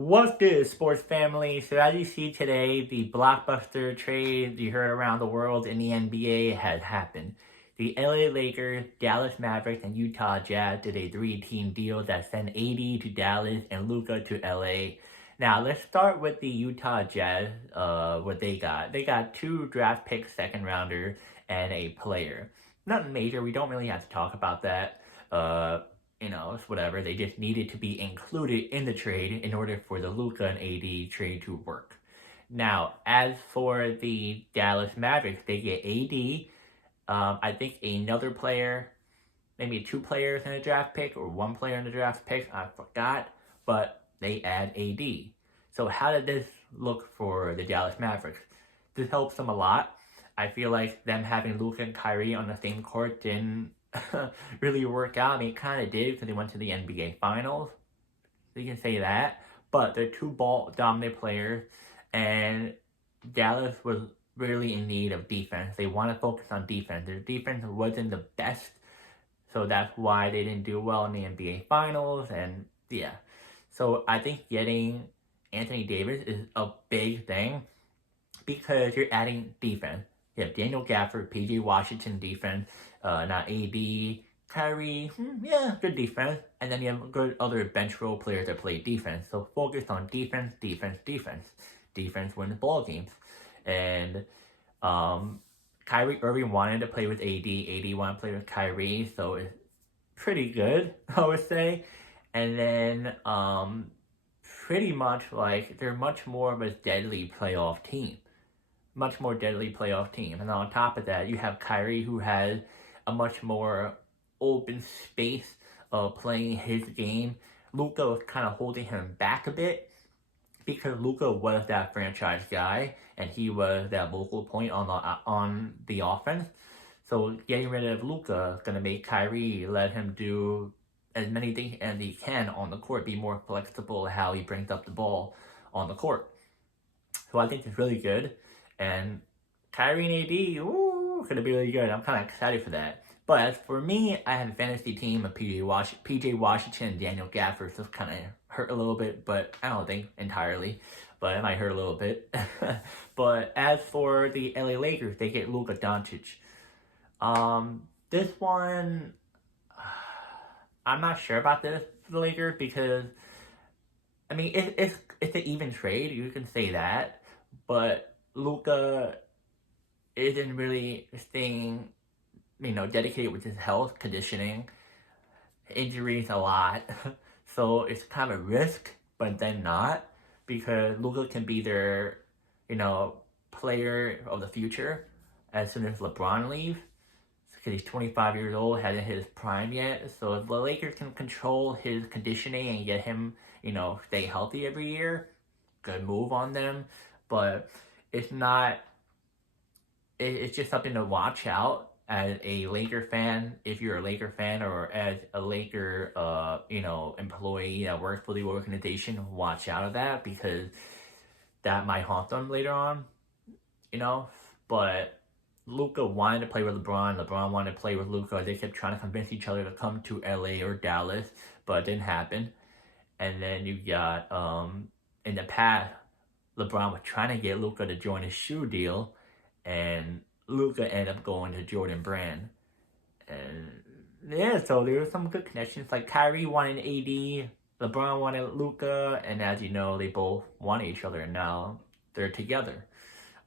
What's good, sports family? So as you see today, the BlockBuster trade you heard around the world in the NBA has happened. The LA Lakers, Dallas Mavericks, and Utah Jazz did a three-team deal that sent AD to Dallas and Luka to LA. Now let's start with the Utah Jazz. What they got? They got 2 draft picks, second rounder, and a player. Nothing major. We don't really have to talk about that. It's whatever. They just needed to be included in the trade in order for the Luka and AD trade to work. Now, as for the Dallas Mavericks, they get AD, I think another player, maybe 2 players in a draft pick or 1 player in the draft pick, I forgot, but they add AD. So how did this look for the Dallas Mavericks? This helps them a lot. I feel like them having Luka and Kyrie on the same court didn't really work out. I mean, it kind of did because they went to the NBA Finals. So you can say that. But they're 2 ball-dominant players, and Dallas was really in need of defense. They want to focus on defense. Their defense wasn't the best, so that's why they didn't do well in the NBA Finals, and yeah. So I think getting Anthony Davis is a big thing because you're adding defense. You have Daniel Gafford, PJ Washington defense, not AD, Kyrie, yeah, good defense. And then you have good other bench role players that play defense. So focus on defense, defense, defense. Defense wins ball games. And Kyrie Irving wanted to play with AD. AD wanted to play with Kyrie. So it's pretty good, I would say. And then pretty much like they're much more of a deadly playoff team. Much more deadly playoff team. And on top of that, you have Kyrie, who has a much more open space of playing his game. Luka was kind of holding him back a bit because Luka was that franchise guy and he was that vocal point on the offense. So getting rid of Luka is going to make Kyrie let him do as many things as he can on the court, be more flexible how he brings up the ball on the court. So I think it's really good. And Kyrie and AD, going to be really good. I'm kind of excited for that. But as for me, I had a fantasy team of PJ Washington and Daniel Gafford. So it kind of hurt a little bit, but I don't think entirely. But it might hurt a little bit. But as for the LA Lakers, they get Luka Dončić. This one, I'm not sure about this for the Lakers because, I mean, it's an even trade. You can say that. But Luka isn't really staying, dedicated with his health, conditioning, injuries a lot. So it's kind of a risk, but then not, because Luka can be their, player of the future as soon as LeBron leaves. Because he's 25 years old, hasn't hit his prime yet. So if the Lakers can control his conditioning and get him, stay healthy every year, good move on them. But it's not, it's just something to watch out as a Laker fan, if you're a Laker fan, or as a Laker, employee that works for the organization, watch out of that because that might haunt them later on, But Luka wanted to play with LeBron. LeBron wanted to play with Luka. They kept trying to convince each other to come to LA or Dallas, but it didn't happen. And then you got, in the past, LeBron was trying to get Luka to join his shoe deal, and Luka ended up going to Jordan Brand. And yeah, so there were some good connections. Like Kyrie wanted AD, LeBron wanted Luka, and as you know, they both want each other, and now they're together.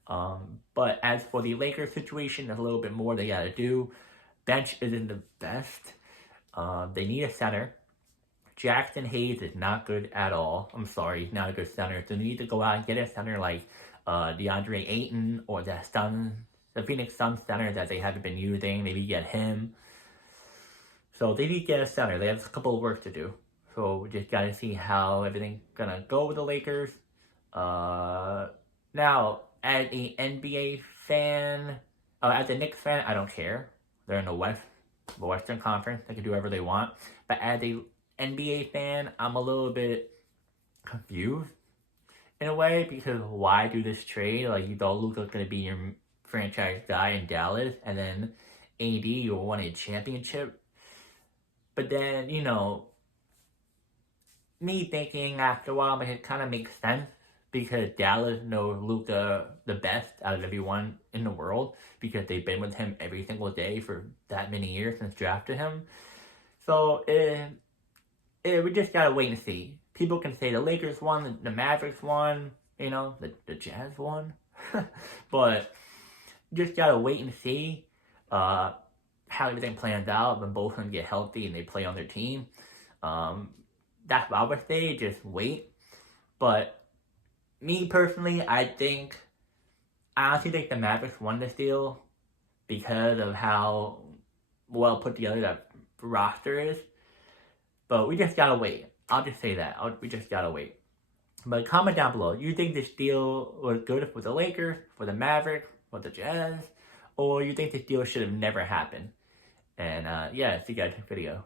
But as for the Lakers situation, there's a little bit more they gotta do. Bench isn't the best. They need a center. Jackson Hayes is not good at all. I'm sorry, he's not a good center. So they need to go out and get a center like DeAndre Ayton or the Phoenix Suns center that they haven't been using. Maybe get him. So they need to get a center. They have a couple of work to do. So we just gotta see how everything's gonna go with the Lakers. Now, as a NBA fan, as a Knicks fan, I don't care. They're in the Western Conference. They can do whatever they want. But as a NBA fan, I'm a little bit confused in a way because why do this trade? Like, you thought Luka's going to be your franchise guy in Dallas, and then AD, you won a championship. But then, me thinking after a while, like, it kind of makes sense because Dallas knows Luka the best out of everyone in the world because they've been with him every single day for that many years since drafted him. So we just gotta wait and see. People can say the Lakers won, the Mavericks won, the Jazz won, but just gotta wait and see how everything plans out when both of them get healthy and they play on their team. That's what I would say, just wait. But me personally, I honestly think the Mavericks won this deal because of how well put together that roster is. But we just gotta wait. I'll just say that. We just gotta wait. But comment down below. You think this deal was good for the Lakers, for the Mavericks, for the Jazz? Or you think this deal should have never happened? And yeah, see you guys next video.